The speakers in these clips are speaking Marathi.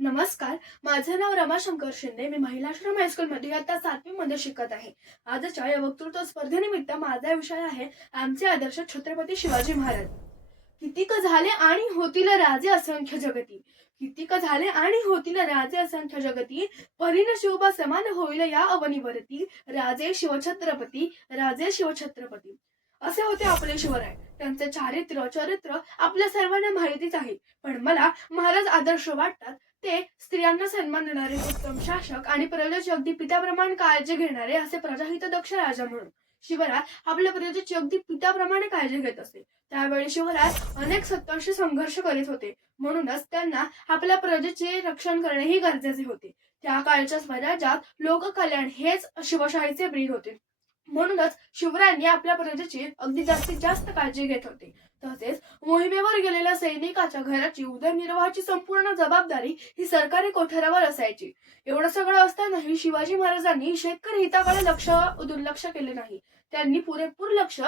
नमस्कार. माझं नाव रमाशंकर शिंदे. मी महिलाश्रम हायस्कूलमध्ये इयत्ता 7वी मध्ये शिकत आहे. आजच्या या वक्तृत्व स्पर्धेनिमित्त माझा विषय आहे आमचे आदर्श छत्रपती शिवाजी महाराज. कितीक झाले आणि होतील राजे असंख्य जगती. कितीक झाले आणि होतील राजे असंख्य जगती. परीन शिवबा समान होईल या अवनीवरती. राजे शिवछत्रपती, राजे शिवछत्रपती. असे होते आपले शिवराय. त्यांचे चरित्र आपल्या सर्वांना माहितीच आहे. पण मला महाराज आदर्श वाटतात ते स्त्रियांना सन्मान देणारे उत्तम शासक आणि प्रजेची अगदी पित्याप्रमाणे काळजी घेणारे असे प्रजाहित दक्ष राजा म्हणून. शिवराय आपल्या प्रजेची अगदी पित्याप्रमाणे काळजी घेत असे. त्यावेळी शिवराय अनेक सत्तांशी संघर्ष करीत होते. म्हणूनच त्यांना आपल्या प्रजेचे रक्षण करणेही गरजेचे होते. त्या काळच्या स्वराज्यात लोककल्याण हेच शिवशाहीचे ब्रीद होते. म्हणूनच शिवरायांनी आपल्या प्रजेची अगदी जास्तीत जास्त काळजी घेत होते. तसेच मोहिमेवर गेलेल्या सैनिकाच्या घराची उदरनिर्वाहाची संपूर्ण जबाबदारी ही सरकारी कोठारावर असायची. एवढं सगळं असतानाही शिवाजी महाराजांनी शेतकरी हिताकडे दुर्लक्ष केले नाही. त्यांनी पुरेपूर लक्ष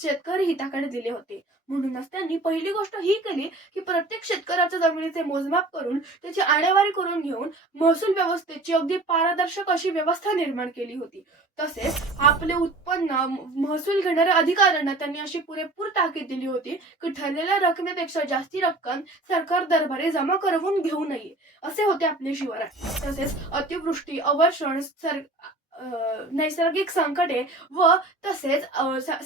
शेतकरी हिताकडे दिले होते. म्हणूनच त्यांनी पहिली गोष्ट ही केली की प्रत्येक शेतकऱ्याच्या जमिनीचे मोजमाप करून त्याची आणेवारी करून घेऊन महसूल व्यवस्थेची अगदी पारदर्शक अशी व्यवस्था निर्माण केली होती. तसेच आपले उत्पन्न महसूल घेणाऱ्या अधिकाऱ्यांना त्यांनी अशी पुरेपूर ताकीद दिली होती की ठरलेल्या रकमेपेक्षा जास्ती रक्कम सरकार दरबारी जमा करवून घेऊ नये. असे होते आपले शिवराय. तसेच अतिवृष्टी, अवर्षण, नैसर्गिक संकटे व तसेच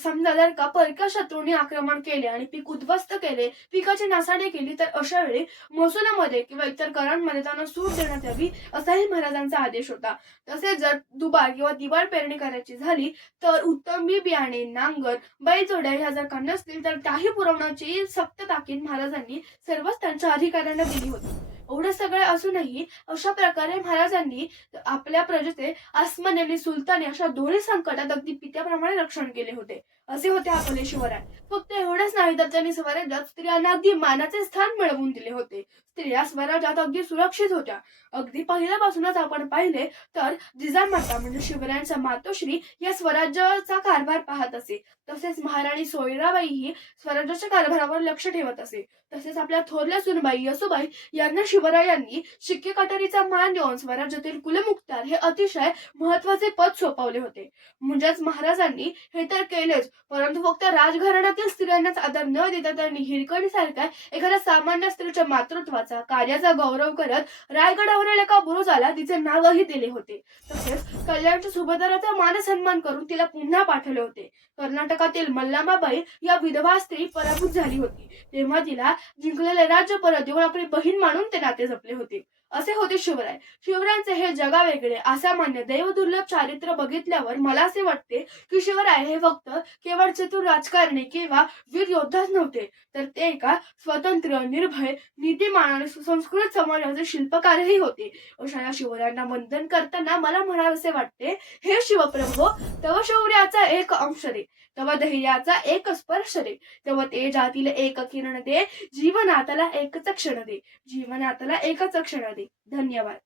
समजा जर का परक्या शत्रूंनी आक्रमण केले आणि पीक उद्ध्वस्त केले, पिकाची नासाडी केली, तर अशा वेळी महसुलामध्ये किंवा इतर करांमध्ये त्यांना सूट देण्यात यावी असाही महाराजांचा आदेश होता. तसेच जर दुबार किंवा दिवाळ पेरणी करायची झाली तर उत्तम बी बियाणे, नांगर, बैलजोड्या ह्या जर का नसतील तर त्याही पुरवण्याची सक्त ताकीद महाराजांनी सर्वच त्यांच्या अधिकाऱ्यांना दिली होती. एवढं सगळं असूनही अशा प्रकारे महाराजांनी आपल्या प्रजेचे अस्मानी आणि सुलतानी अशा दोन्ही संकटात अगदी पित्याप्रमाणे रक्षण केले होते. असे होते आपले शिवराय. फक्त एवढंच नाही तर त्यांनी स्वराज्यात स्त्रियांना अगदी मानाचे स्थान मिळवून दिले होते. स्त्रिया स्वराज्यात अगदी सुरक्षित होत्या. अगदी पहिल्यापासूनच आपण पाहिले तर जिजामाता म्हणजे शिवरायांच्या मातोश्री या स्वराज्याचा कारभार पाहत असे. तसेच महाराणी सोयराबाई ही स्वराज्याच्या कारभारावर लक्ष ठेवत असे. तसेच आपल्या थोरल्या सुनबाई येसूबाई यांना शिवरायांनी शिक्के कटारीचा मान देऊन स्वराज्यातील कुलमुखत्यार हे अतिशय महत्वाचे पद सोपवले होते. म्हणजेच महाराजांनी हे तर केलेच, परंतु फक्त राजघराण्यातील स्त्रियांनाच आदर न देता त्यांनी हिरकणीसारख्या एखाद्या सामान्य स्त्रीच्या मातृत्वाचा, कार्याचा गौरव करत रायगडावरील एका बुरुजाला तिचे नावही दिले होते. तसेच कल्याणच्या सुभेदाराचा मानसन्मान करून तिला पुन्हा पाठवले होते. कर्नाटकातील मल्लामाबाई या विधवा स्त्री पराभूत झाली होती, तेव्हा तिला जिंकलेले राज्य परत देऊन आपली बहीण मानून ते नाते जपले होते. असे होते शिवराय. शिवरायांचे हे जगावेगळे असामान्य दैवदुर्लभ चारित्र्य बघितल्यावर मला असे वाटते की शिवराय हे फक्त केवळ चतुर राजकारणी किंवा वीर योद्धाच नव्हते, तर ते एका स्वतंत्र, निर्भय, नीतिमान आणि सुसंस्कृत समाजाचे शिल्पकारही होते. अशा या शिवरायांना वंदन करताना मला म्हणावेसे वाटते, हे शिवप्रभो, तव शौर्याचा एक अंश रे, तव धैर्याचा एक स्पर्श रे, तव तेजातील एक किरण दे, जीवनातला एकच क्षण दे, जीवनातला एकच क्षण दे. धन्यवाद.